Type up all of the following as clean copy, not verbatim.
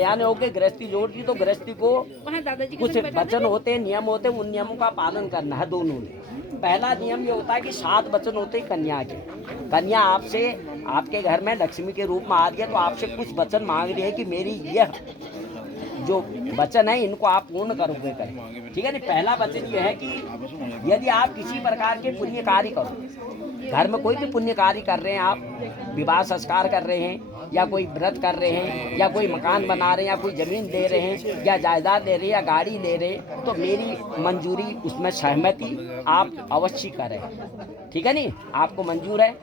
सयाने होके गृहस्थी जोड़ दी तो गृहस्थी को कुछ वचन होते हैं, नियम होते हैं, उन नियमों का पालन करना है दोनों ने। पहला नियम ये होता है कि 7 वचन होते हैं कन्या के। कन्या आपसे, आपके घर में लक्ष्मी के रूप में आ रही है तो आपसे कुछ वचन मांग रही है कि मेरी यह जो वचन है इनको आप पूर्ण करोगे करें, ठीक है नहीं। पहला वचन यह है कि यदि आप किसी प्रकार के पुण्य कार्य करो, घर में कोई भी पुण्य कार्य कर रहे हैं, आप विवाह संस्कार कर रहे हैं या कोई व्रत कर रहे हैं या कोई मकान बना रहे हैं या कोई जमीन दे रहे हैं या जायदाद ले रहे हैं या गाड़ी ले रहे हैं, तो मेरी मंजूरी उसमें सहमति आप अवश्य करें, ठीक है नहीं। आपको मंजूर है।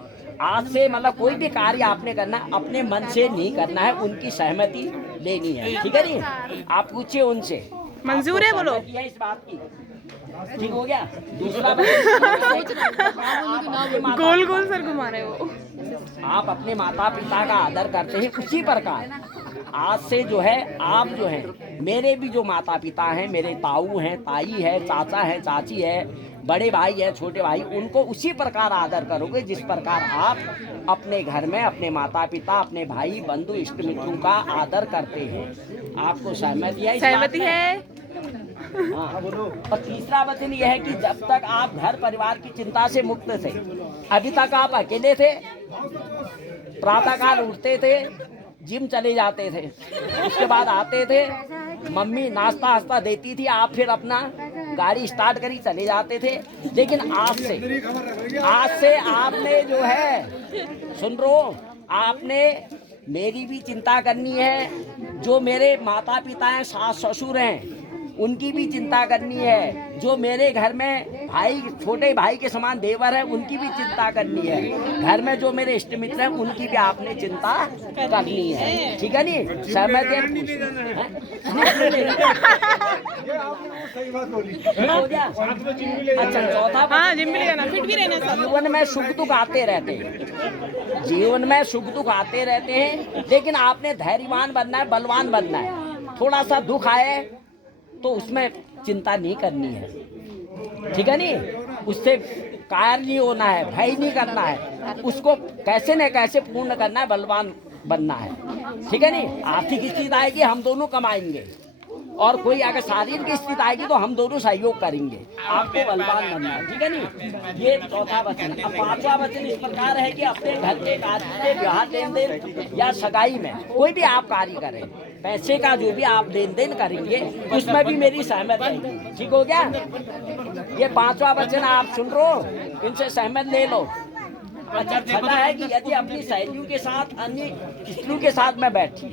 आज से मतलब कोई भी कार्य आपने करना है अपने मन से नहीं करना है, उनकी सहमति लेनी है, ठीक है नहीं। आप पूछिए उनसे मंजूर है, बोलो इस बात की, ठीक हो गया। दूसरा गोल गोल सर घुमा रहे हो। आप अपने माता पिता का आदर करते हैं, उसी प्रकार आज से जो है आप जो है, मेरे भी जो माता पिता हैं, मेरे ताऊ हैं, ताई है, चाचा है, चाची है, बड़े भाई है, छोटे भाई, उनको उसी प्रकार आदर करोगे जिस प्रकार आप अपने घर में अपने माता पिता, अपने भाई बंधु इष्ट मित्रों का आदर करते हैं। आपको सहमति है? सहमति है। हाँ। और तीसरा वचन यह है कि जब तक आप घर परिवार की चिंता से मुक्त थे, अभी तक आप अकेले थे, प्रातःकाल उठते थे, जिम चले जाते थे, उसके बाद आते थे, मम्मी नाश्ता वास्ता देती थी, आप फिर अपना गाड़ी स्टार्ट करी चले जाते थे। लेकिन आज से आपने जो है, सुन रो, आपने मेरी भी चिंता करनी है, जो मेरे माता पिता हैं, सास ससुर हैं, उनकी भी चिंता करनी है, जो मेरे घर में भाई, छोटे भाई के समान देवर है, उनकी भी चिंता करनी है, घर में जो मेरे इष्ट मित्र हैं उनकी भी आपने चिंता करनी है, ठीक है नहीं। सहमत है? अच्छा, चौथा, हाँ जिम भी लेना, फिट भी रहना। जीवन में सुख दुख आते रहते हैं, जीवन में सुख दुख आते रहते हैं, लेकिन आपने धैर्यवान बनना है, बलवान बनना है। थोड़ा सा दुख आए तो उसमें चिंता नहीं करनी है, ठीक है नहीं। उससे कायर नहीं होना है, भय नहीं करना है, उसको कैसे न कैसे पूर्ण करना है, बलवान बनना है, ठीक है नहीं। आर्थिक स्थिति आएगी हम दोनों कमाएंगे, और कोई अगर शारीरिक स्थिति आएगी तो हम दोनों सहयोग करेंगे, आपको बलवान बनना है, ठीक है नहीं। ये चौथा वचन। अब पांचवा वचन इस प्रकार है कि अपने घर के कार्य में, विवाह लेन देन या सगाई में कोई भी आप कार्य करें, पैसे का जो भी आप लेन देन करेंगे उसमें भी मेरी सहमत है, ठीक हो गया। ये पांचवा वचन आप सुन रो, इनसे सहमत ले लो। अच्छा, छठा है कि यदि अपनी सहेलियों के साथ, अन्य स्त्रियों के साथ मैं बैठी,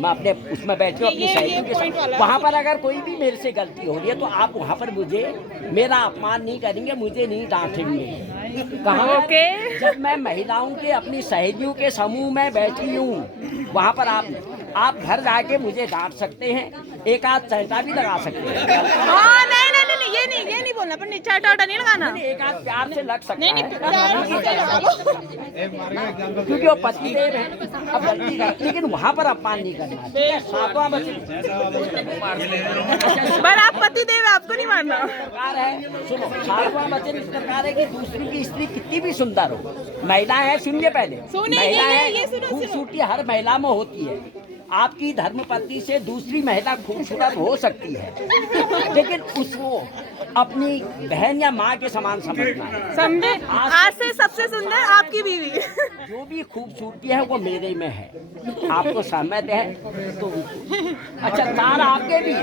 मैं अपने उसमें बैठी हूँ अपनी सहेलियों के साथ, वहाँ पर अगर कोई भी मेरे से गलती हो रही है तो आप वहाँ पर मुझे, मेरा अपमान नहीं करेंगे, मुझे नहीं डांटेंगे। कहाँ? जब मैं महिलाओं के, अपनी सहेलियों के समूह में बैठी हूँ, वहाँ पर आप घर जाके मुझे डांट सकते हैं, एक आध चैटा भी लगा सकते हैं। हाँ, नहीं ये नहीं बोलना, पर चाटा नहीं लगाना, एक आध प्यार से लग सकता है, नहीं क्योंकि वो पति देव है, अब गलती कर, लेकिन वहाँ पर अपमान नहीं करना है। सातवां वचन, पर आप पति देव है, आपको नहीं मारना है। सुनो, सातवां वचन इस प्रकार है कि दूसरी की स्त्री कितनी भी सुंदर हो, महिला है, सुनिए पहले, महिला है, खूबसूरती हर महिला में होती है। आपकी धर्मपत्नी से दूसरी महिला खूबसूरत हो सकती है, लेकिन उसको अपनी बहन या माँ के समान समझना है, समझे। आज से सबसे सुंदर आपकी बीवी। जो भी खूबसूरती है वो मेरे में है, आपको सहमत है तो। अच्छा, 4 आपके भी है,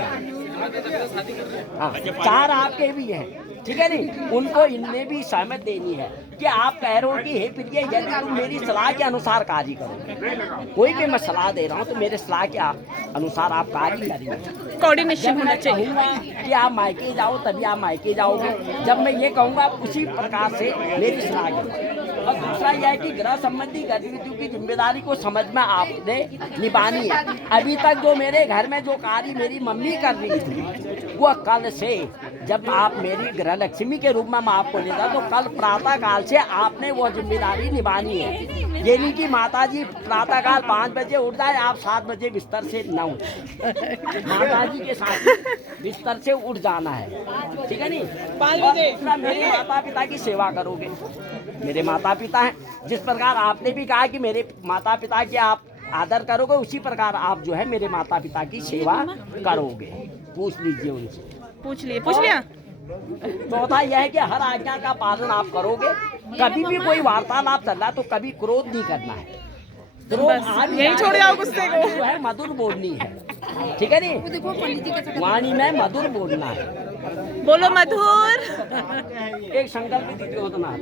हाँ 4 आपके भी हैं, ठीक है नहीं। उनको इनमें भी सहमत देनी है कि आप कह रहे हो कि हे प्रिय, यदि तुम मेरी सलाह के अनुसार कार्य करो, कोई भी मैं सलाह दे रहा हूँ तो मेरे सलाह के अनुसार आप कार्य करेंगे। कोऑर्डिनेशन होना चाहिए कि आप मायके जाओ तभी आप मायके जाओगे, जब मैं ये कहूँगा उसी प्रकार से मेरी सलाह करो। और दूसरा यह है कि गृह संबंधी गतिविधियों की जिम्मेदारी को समझ में आपने निभानी है। अभी तक जो मेरे घर में जो कार्य मेरी मम्मी कर रही थी, वो कल से जब आप मेरी गृह लक्ष्मी के रूप में मैं आपको लेता, तो कल प्रातः काल से आपने वो जिम्मेदारी निभानी है। ये नहीं कि माताजी प्रातः काल 5 बजे उठ जाए, आप 7 बजे बिस्तर से न उठे, माताजी के साथ बिस्तर से उठ जाना है, ठीक है नहीं। 5 बजे मेरे माता पिता की सेवा करोगे, मेरे माता पिता हैं, जिस प्रकार आपने भी कहा कि मेरे माता पिता की आप आदर करोगे उसी प्रकार आप जो है मेरे माता पिता की सेवा करोगे। पूछ लीजिए उनसे। पूछ लिया। चौथा यह है कि हर आज्ञा का पालन आप करोगे। कभी भी कोई वार्तालाप चल रहा है तो कभी क्रोध नहीं करना है। क्रोध आज यही छोड़ जाओ गुस्से को। जो है मधुर बोलनी है, ठीक है नी? वाणी में मधुर बोलना है। बोलो मधुर। एक संकल्प दीजिए होतना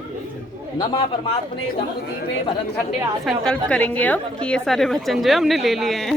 नमा परमात्मने दम्पति भरतखंडे। संकल्प करेंगे अब कि ये सारे वचन जो है हमने ले लिए हैं।